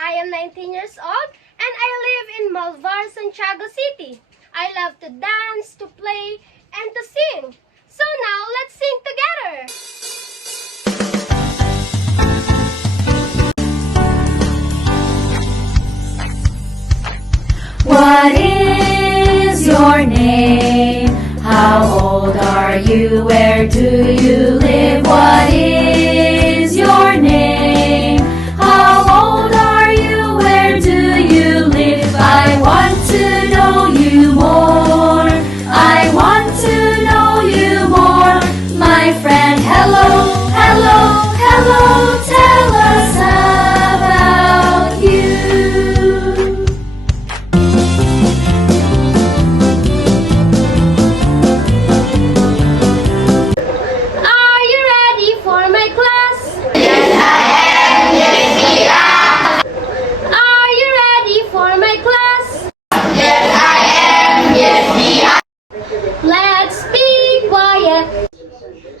I am 19 years old and I live in Malvar, Santiago City. I love to dance, to play, and to sing. So now, let's sing together! What is your name? How old are you? Where do you live? What is your name? How old are you? Where do you live? I want to know you more. I want to know you more. My friend, hello, hello, hello, tell us about you. Are you ready for my class? Are you ready for my class? Let's be quiet.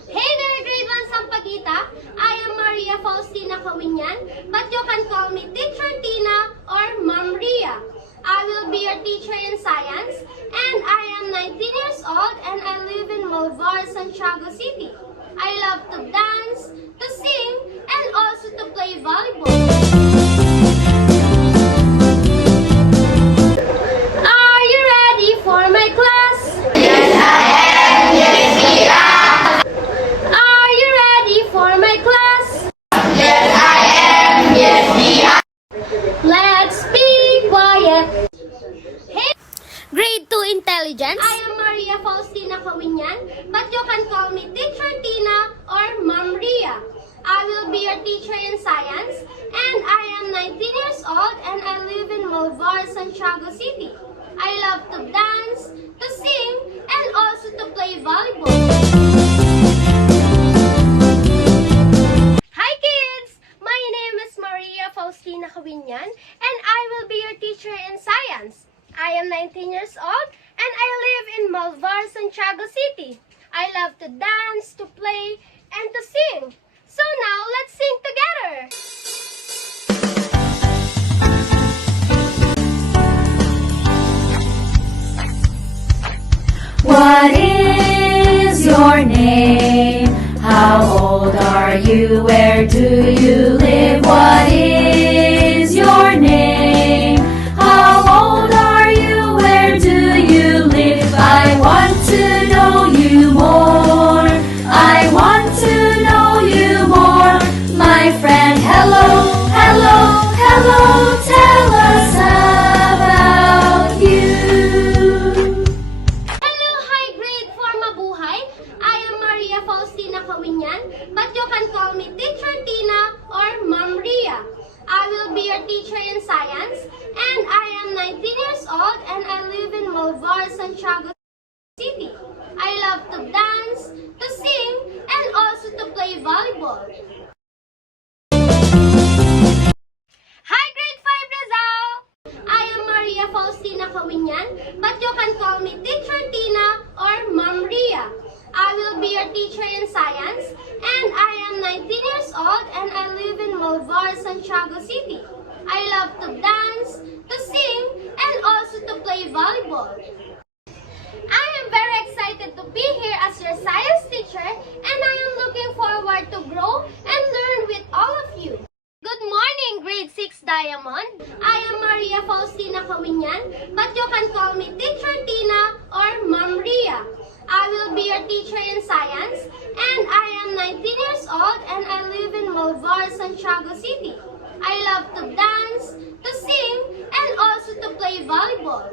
Hey there, grade 1 Sampaguita. I am Maria Faustina Kawinyan, but you can call me Teacher Tina or Ma'am Ria. I will be your teacher in science, and I am 19 years old and I live in Malvar, Santiago City. I love to dance, to sing, and also to play volleyball. Are you ready for my class? Are you ready for my class? Let's be quiet. Hey, Grade 2 Intelligence. I am Maria Faustina Kawinyan, but you can call me Teacher Tina or Ma'am Ria. I will be your teacher in science, and I am 19 years old and I live in Malvar, Santiago City. I love to dance, to sing, and also to play volleyball. Hi kids! My name is Maria Faustina Kawinyan and I will be your teacher in science. I am 19 years old and I live in Malvar, Santiago City. I love to dance, to play, and to sing. So now, let's sing together! What is your name? How old are you? Where do you live? What is your name? How old are you? Where do you live? I want to know you more. I want to know you more. My friend, hello, hello, hello, tell us about you. Hello, hi grade 4 Mabuhay. I am Maria Faustina Kawinyan, but you can call me Teacher Tina or Ma'am Ria. I will be your teacher in science, and I am 19 years old and I live in Malvar, Santiago City. I love to dance, to sing, and also to play volleyball. Hi grade 5 Rizal! I am Maria Faustina Kawinyan, but you can call me Teacher Tina or Ma'am Ria. I will be your teacher in science, and I am 19 years old and I live in Malvar, Santiago City. I love to dance, to sing, and also to play volleyball. I am very excited to be here as your science teacher, and I am looking forward to grow and learn with all of you. Good morning, grade 6 Diamond. I am Maria Faustina Kawinyan, but you can call me Teacher Tina or Ma'am Ria. I will be your teacher in science, and I am 19 years old and I live in Malvar, Santiago City. I love to dance, to sing, and also to play volleyball.